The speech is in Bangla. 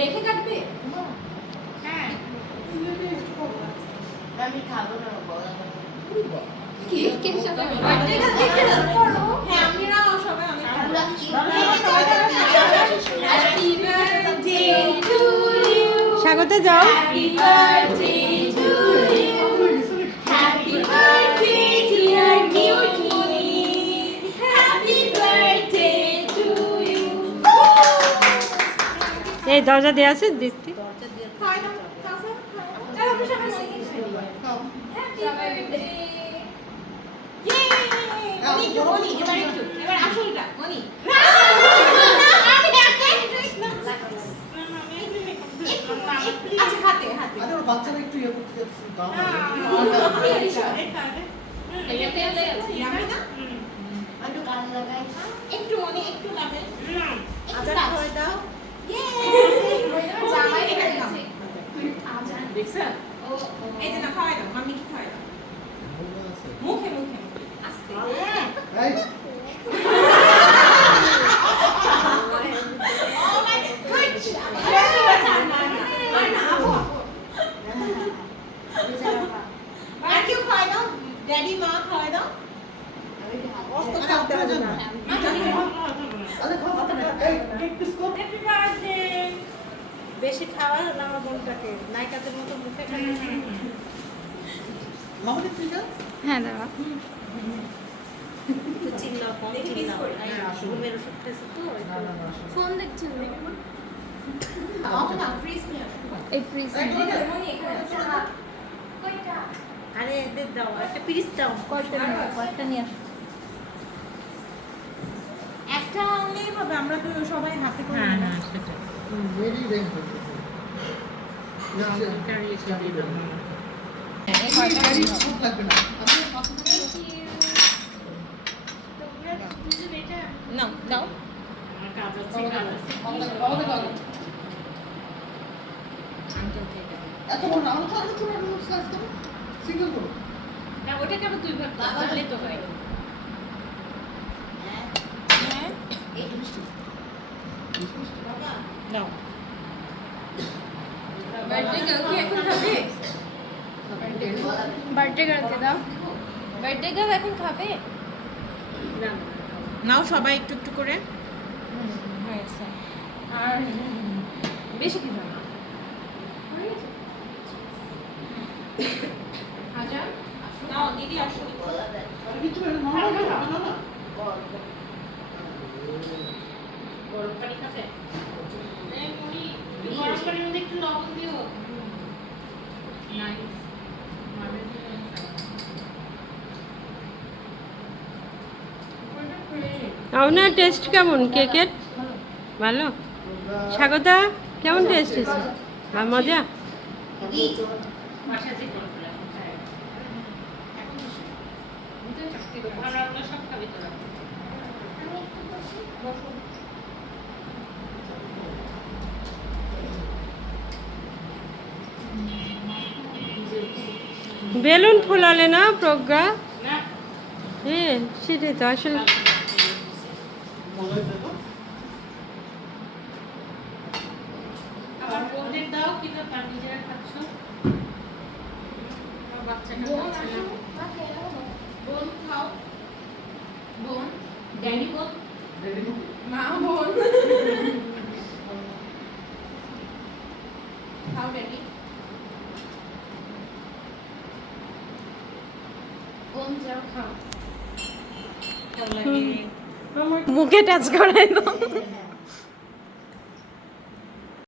রেখে কাটবে? হ্যাঁ আমি খাবো না কে সাথে বার্থডে গার্ল দেখে পড়ো। হ্যাঁ আমরাও সবাই অনেক হ্যাপি বার্থডে টু ইউ। স্বাগত যাও। Happy birthday to you. Happy birthday dear নিউটনি। Happy birthday to you. এই দরজা দেওয়া আছে দেখতে। খাই দাও খাও চলো আমরা সবাই হ্যাপি বার্থডে। ইয়ে মনি একটু মনি এবার আসলটা মনি আচ্ছা হাতে হাতে আরে ওর বাচ্চারা একটু ইয়ে করতে যাচ্ছে দাও একটু কান লাগাই একটু মনি একটু লাভে আজান করে দাও জামাই এটা নাও দেখছেন এই যে না খাওয়াই দাও মাম্মি কি খাওয়াই দাও মুখে মুখে আস্তে এই আর কেউ খাওয়াই দাও ড্যাডি মা খাওয়াই দাও আরে খাও এই কেক পিস কর হ্যাপি বার্থডে বেশি খাওয়া হলো আমার বোনটাকে নায়িকাদের মতো মুখে খাইছে মামনি তুই যা হ্যাঁ দাদা। তো চিল্লাও কম চিল্লাও ঘুমের ওষুধ খেয়েছে তো না না না ফোন দেখছেন না ফ্রিজ নিয়ে এই প্রিজ মনি এখানে আরে এদের দাও একটা পিরিচ দাও কয়টা নিয়ে আসো। একটা আনলেই হবে আমরা তো সবাই হাতে করে না সেটা ভেরি রেঞ্জ লাগবে না নাও দাও কাজ আছে কাজ আছে এত বড় না আমরা তো আরো ছোট ছোট সাইজ করো সিঙ্গেল করো না ওটা কেন দুই ভাগ তাহলে তো হয় এই মিষ্টি নাও বার্থডে গার্ল কি এখন খাবে বার্থডে গার্লকে দাও। বার্থডে গার্ল এখন খাবে না নাও সবাই একটু একটু করে হয়েছে আর বেশি কি না হাজার নাও দিদি আসো আর কিছু না না না গরম পানি খাবে এই মুড়ি গরম পানির মধ্যে একটু লবণ দিও নাইস আপনার টেস্ট কেমন কেকের? ভালো। স্বাগতা কেমন টেস্ট হয়েছে? আর মজা? বাসা যে করে ফেলা এখন ভিতরে চাকরি করে ভালো লাগলো সব খাবি তোরা বেলুন ফোলালে না প্রজ্ঞা? না হ্যাঁ সেটাই তো আসলে। মলাই দেখো আবার বোনদের দাও কি তো তার নিজেরা খাচ্ছ বাচ্চাটা খাচ্ছে না বোন খাও বোন ড্যাডি বোন রেডি নো মা বোন খাও ড্যাডি বোন যাও খাও ভালো লাগে মুখে টাচ করাই দাও।